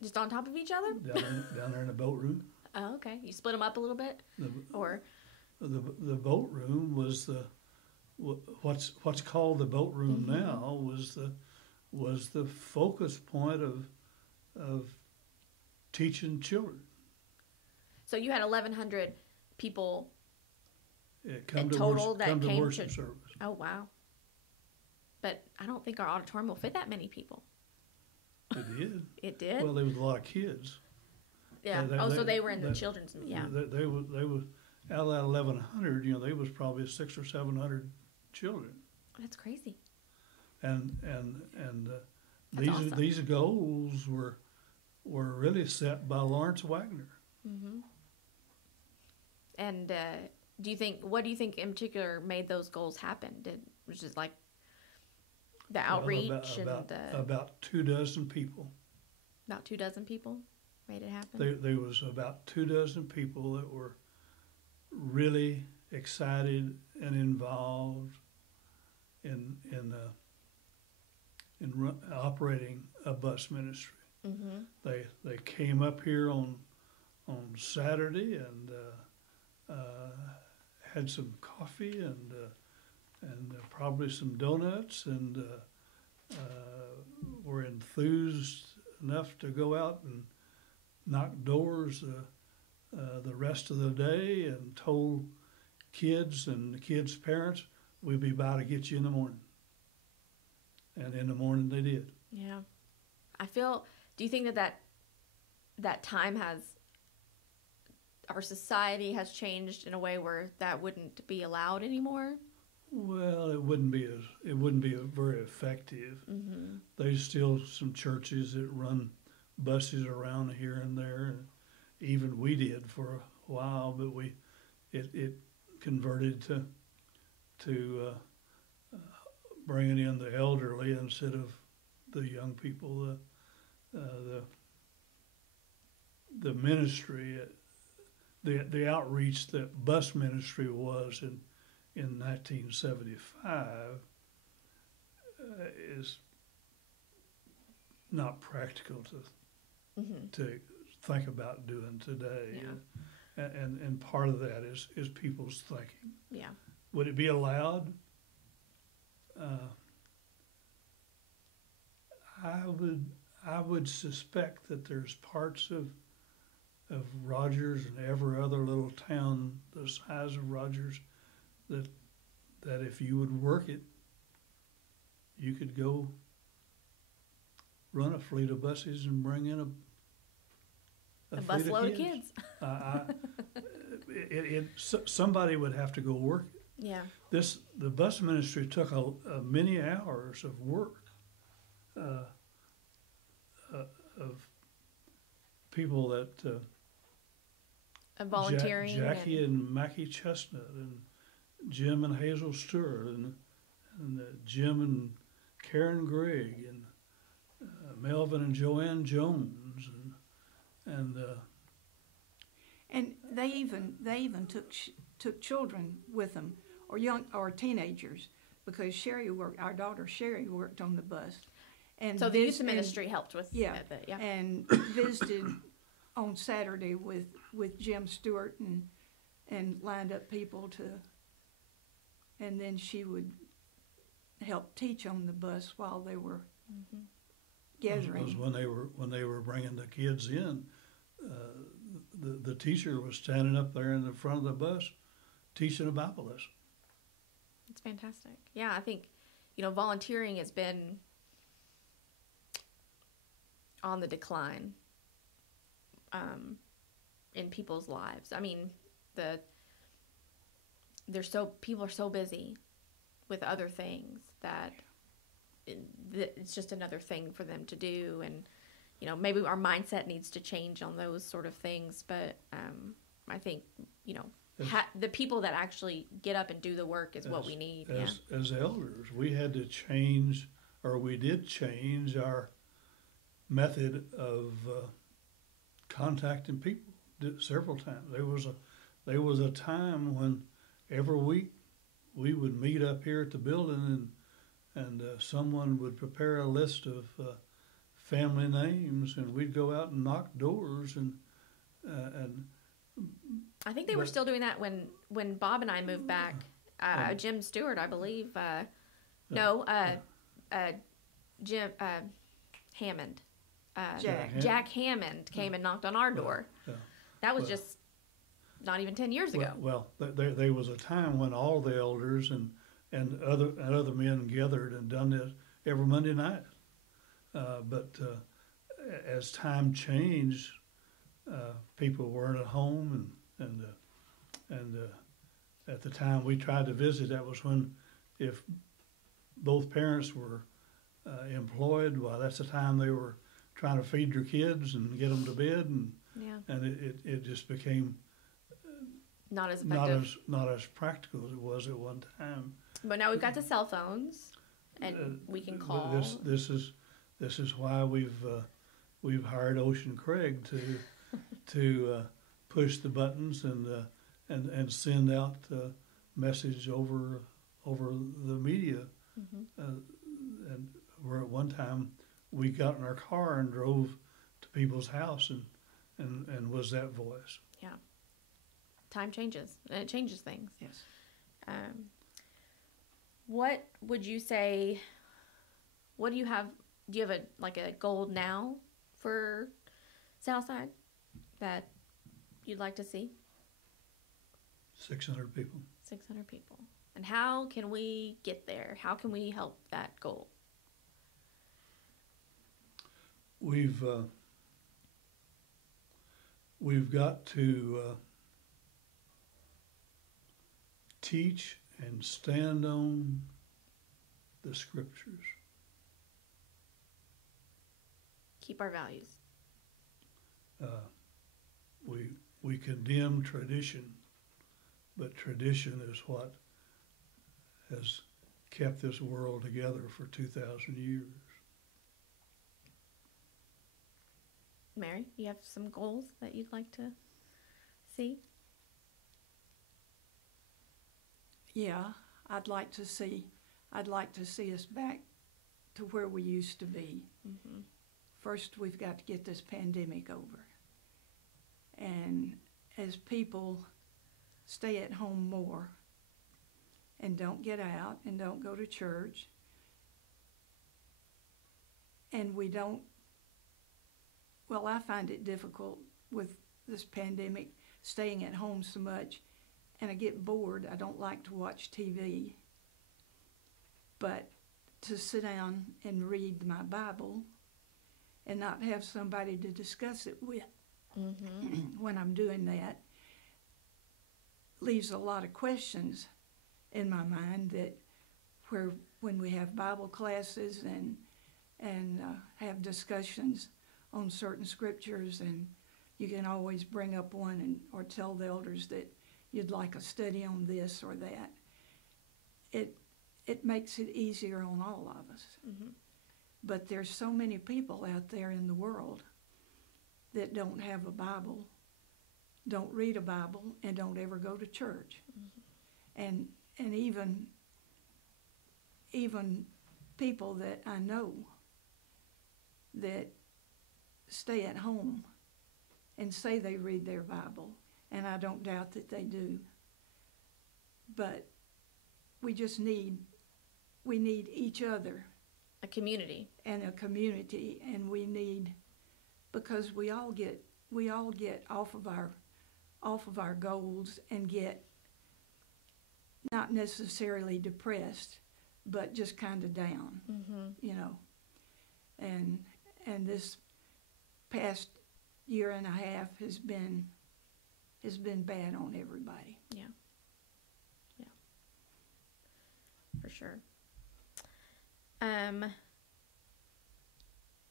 Just on top of each other? Down there in the boat room. Oh, okay. You split them up a little bit, or The boat room was what's called the boat room now was the focus point of teaching children. So you had 1,100 people Come in to total worship, that come to came worship to. service. Oh wow! But I don't think our auditorium will fit that many people. It did. It did. Well, there was a lot of kids. Yeah. So they were in the children's. Yeah. They was out of that 1,100. There was probably 600 or 700 children. That's crazy. And That's awesome. these goals were really set by Lawrence Wagner. Mm-hmm. And what do you think in particular made those goals happen? Was it like the outreach about 24 people. About 24 people made it happen. There was about 24 people that were really excited and involved in operating a bus ministry. Mm-hmm. They came up here on Saturday and had some coffee and probably some donuts and were enthused enough to go out and knock doors the rest of the day, and told kids and the kids' parents, we'll be by to get you in the morning. And in the morning they did. Yeah. Do you think that time our society has changed in a way where that wouldn't be allowed anymore? Well, it wouldn't be very effective. Mm-hmm. There's still some churches that run buses around here and there, and even we did for a while, but it converted to bringing in the elderly instead of the young people. The ministry, the outreach that bus ministry was in 1975 is not practical to think about doing today. Yeah. And part of that is people's thinking. Yeah. Would it be allowed? I would suspect that there's parts of Rogers and every other little town the size of Rogers that if you would work it, you could go run a fleet of buses and bring in a fleet busload of kids. Somebody would have to go work it. Yeah. The bus ministry took many hours of work of people that Volunteering. Jackie and Mackie Chestnut and Jim and Hazel Stewart and Jim and Karen Gregg and Melvin and Joanne Jones and they even took children with them, or teenagers, because our daughter Sherry worked on the bus, and so the youth ministry helped with yeah, yeah, and visited on Saturday with Jim Stewart and lined up people and then she would help teach on the bus while they were gathering. Was when they were bringing the kids in. The teacher was standing up there in the front of the bus teaching a Bible lesson. It's fantastic. Yeah, I think, volunteering has been on the decline in people's lives. I mean, people are so busy with other things that it's just another thing for them to do, and maybe our mindset needs to change on those sort of things. But I think the people that actually get up and do the work is what we need. As elders, we had to change, or we did change our method of contacting people several times. There was a time when every week we would meet up here at the building, and someone would prepare a list of family names, and we'd go out and knock doors, and I think they were still doing that when Bob and I moved back. Jim Stewart, I believe. Jim Hammond. Jack Hammond came and knocked on our door. That was just not even 10 years ago. Well, there was a time when all the elders and other men gathered and done this every Monday night. But as time changed, people weren't at home, and at the time we tried to visit, that was when, if both parents were employed, well, that's the time they were trying to feed their kids and get them to bed, and it just became not as effective, not as practical as it was at one time. But now we've got the cell phones, and we can call. This is why we've hired Ocean Craig to push the buttons and send out message over the media. And where at one time we got in our car and drove to people's house and was that voice. Yeah. Time changes, and it changes things. Yes. What would you say? What do you have? Do you have a goal now for Southside that you'd like to see? 600 people. 600 people. And how can we get there? How can we help that goal? We've got to teach and stand on the scriptures. Keep our values. We condemn tradition, but tradition is what has kept this world together for 2,000 years. Mary, you have some goals that you'd like to see? Yeah, I'd like to see us back to where we used to be. Mm-hmm. First, we've got to get this pandemic over. And as people stay at home more and don't get out and don't go to church, and we don't, well, I find it difficult with this pandemic, staying at home so much, and I get bored. I don't like to watch TV. But to sit down and read my Bible and not have somebody to discuss it with when I'm doing that leaves a lot of questions in my mind that when we have Bible classes and have discussions on certain scriptures, and you can always bring up one or tell the elders that you'd like a study on this or that. It makes it easier on all of us. Mm-hmm. But there's so many people out there in the world that don't have a Bible, don't read a Bible, and don't ever go to church. Mm-hmm. And even people that I know that stay at home and say they read their Bible, and I don't doubt that they do. But we need each other A community. and a community, and we need, because we all get off of our goals and get not necessarily depressed, but just kind of down, you know. And this past year and a half has been bad on everybody. Yeah. Yeah. For sure.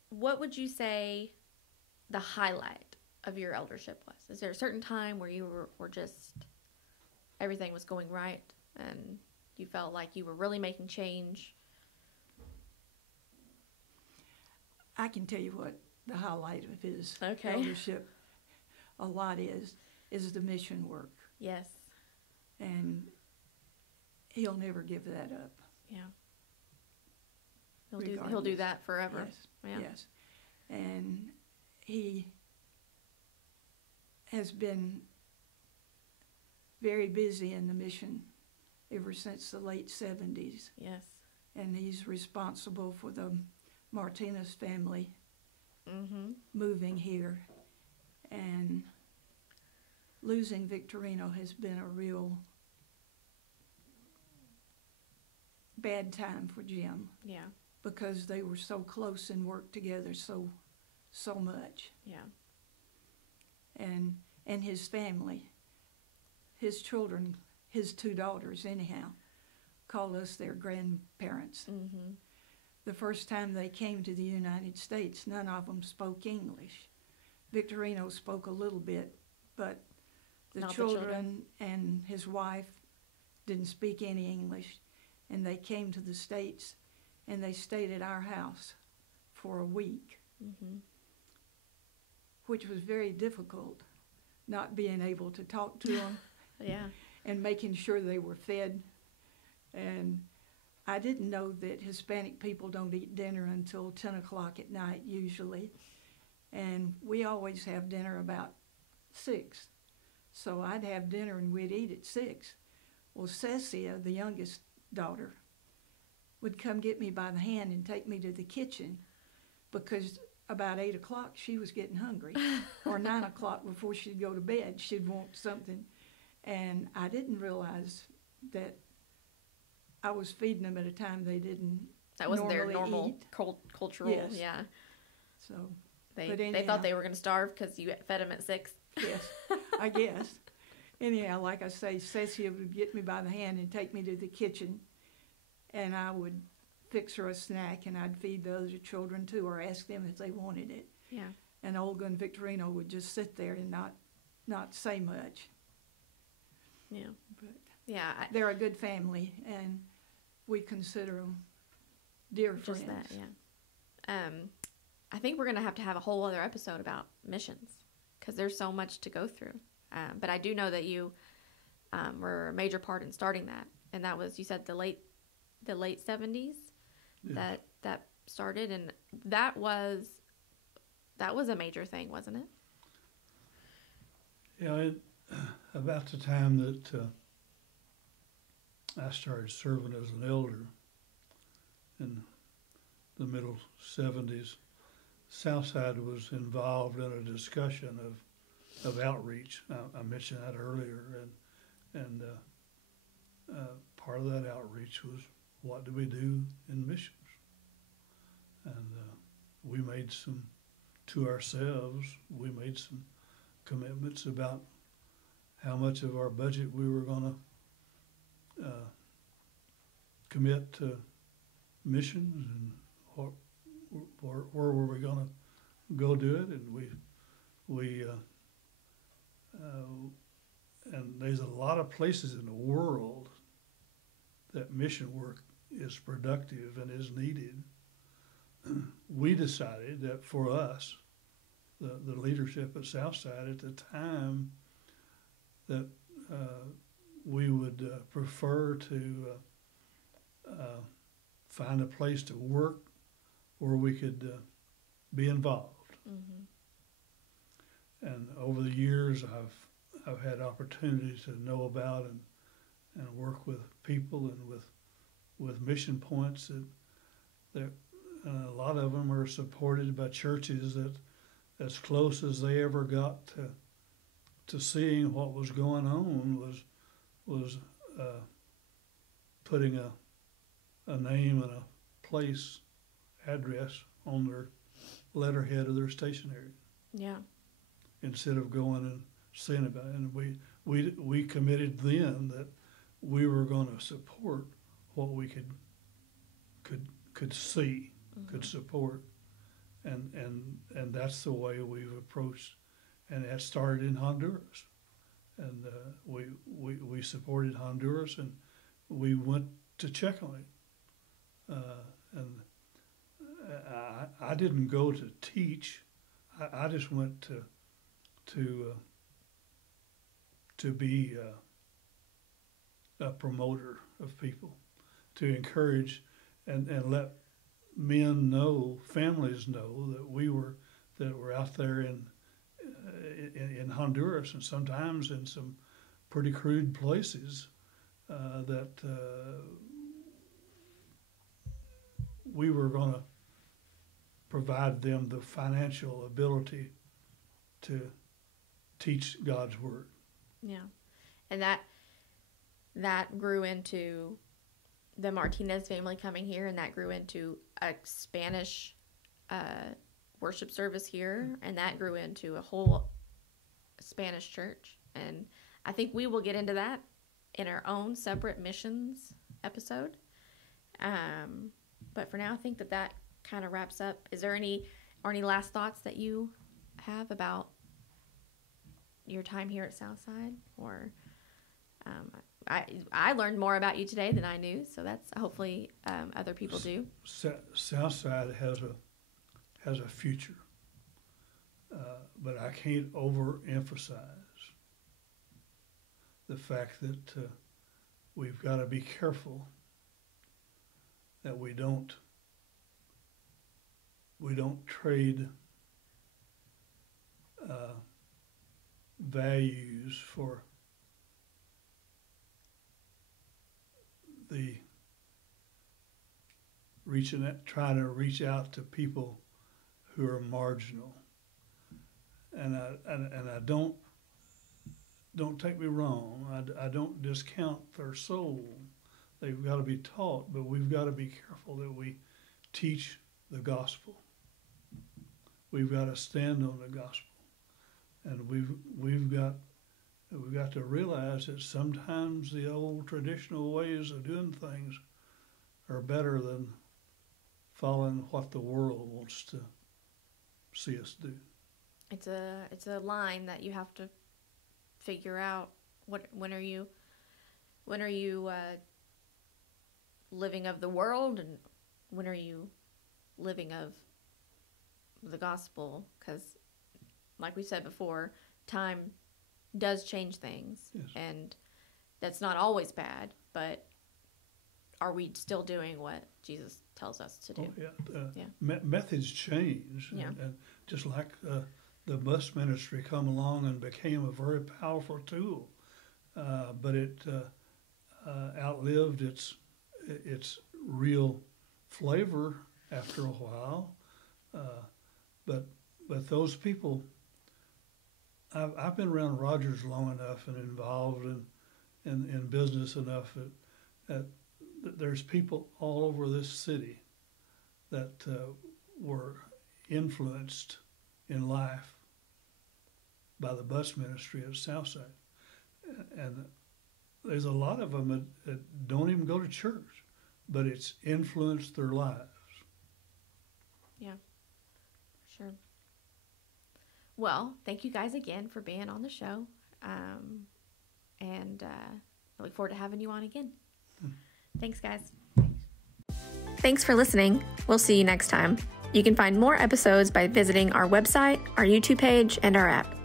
What would you say the highlight of your eldership was? Is there a certain time where you were just, everything was going right and you felt like you were really making change? I can tell you what the highlight of his Okay. eldership a lot is the mission work, Yes. and he'll never give that up. Yeah. He'll do Regardless. that forever. Yes, Yeah. yes. And he has been very busy in the mission ever since the late 70s. Yes. And he's responsible for the Martinez family Mm-hmm. moving here. And losing Victorino has been a real bad time for Jim, Yeah. because they were so close and worked together so much. Yeah. And his family, his children, his 2 daughters anyhow, call us their grandparents. Mm-hmm. The first time they came to the United States, none of them spoke English. Victorino spoke a little bit, but the Not the children children. and his wife didn't speak any English. And they came to the States, and they stayed at our house for a week, Mm-hmm. which was very difficult, not being able to talk to them Yeah. and making sure they were fed. And I didn't know that Hispanic people don't eat dinner until 10 o'clock at night usually. And we always have dinner about 6. So I'd have dinner and we'd eat at 6. Well, Cecia, the youngest daughter, would come get me by the hand and take me to the kitchen, because about 8 o'clock she was getting hungry, or 9 o'clock before she'd go to bed she'd want something. And I didn't realize that I was feeding them at a time they didn't That wasn't their normally normal eat. cultural. Yes. Yeah. So, They But they anyhow. thought they were going to starve because you fed them at 6. yes, I guess. Anyhow, like I say, Cecia would get me by the hand and take me to the kitchen, and I would fix her a snack, and I'd feed the other children too, or ask them if they wanted it. Yeah. And Olga and Victorino would just sit there and not say much. Yeah. But Yeah. they're a good family, and we consider them dear friends. Just that. Yeah. I think we're going to have a whole other episode about missions, because there's so much to go through. But I do know that you were a major part in starting that, and that was, you said, the late 70s. Yeah. that started, and that was a major thing, wasn't it? Yeah, about the time that I started serving as an elder in the middle 70s, Southside was involved in a discussion of outreach. I mentioned that earlier, and part of that outreach was, what do we do in missions? And we made some, to ourselves, we made some commitments about how much of our budget we were going to commit to missions, and where were we going to go do it. And we and there's a lot of places in the world that mission work is productive and is needed. We decided that for us, the leadership at Southside at the time, that we would prefer to find a place to work where we could be involved. Mm-hmm. And over the years, I've had opportunities to know about and work with people and with mission points that a lot of them are supported by churches that, as close as they ever got to seeing what was going on, was putting a name and a place address on their letterhead of their stationery. Yeah. Instead of going and saying about it. And we committed then that we were going to support what we could see, could support, and that's the way we've approached. And that started in Honduras, and we supported Honduras, and we went to check on it. And I didn't go to teach. I just went to be a promoter of people, to encourage and let men know, families know that we're out there in Honduras, and sometimes in some pretty crude places, that we were going to provide them the financial ability to teach God's word. Yeah. And that grew into the Martinez family coming here, and that grew into a Spanish worship service here, and that grew into a whole Spanish church. And I think we will get into that in our own separate missions episode. But for now, I think that kind of wraps up. Is there any last thoughts that you have about your time here at Southside? Or I learned more about you today than I knew, so that's hopefully other people do. Southside has a future, but I can't overemphasize the fact that we've got to be careful that we don't trade values for the trying to reach out to people who are marginal. And I don't take me wrong. I don't discount their soul. They've got to be taught, but we've got to be careful that we teach the gospel. We've got to stand on the gospel, and we've got to realize that sometimes the old traditional ways of doing things are better than following what the world wants to see us do. It's a line that you have to figure out. When are you living of the world, and when are you living of the gospel? Because, like we said before, time does change things. Yes. And that's not always bad, but are we still doing what Jesus tells us to do? Oh, yeah. Methods change. Yeah. And just like the bus ministry come along and became a very powerful tool, but it outlived its real flavor after a while. But those people, I've been around Rogers long enough and involved in business enough that there's people all over this city that were influenced in life by the bus ministry at Southside. And there's a lot of them that don't even go to church, but it's influenced their lives. Yeah, sure. Well, thank you guys again for being on the show. And I look forward to having you on again. Thanks, guys. Thanks for listening. We'll see you next time. You can find more episodes by visiting our website, our YouTube page, and our app.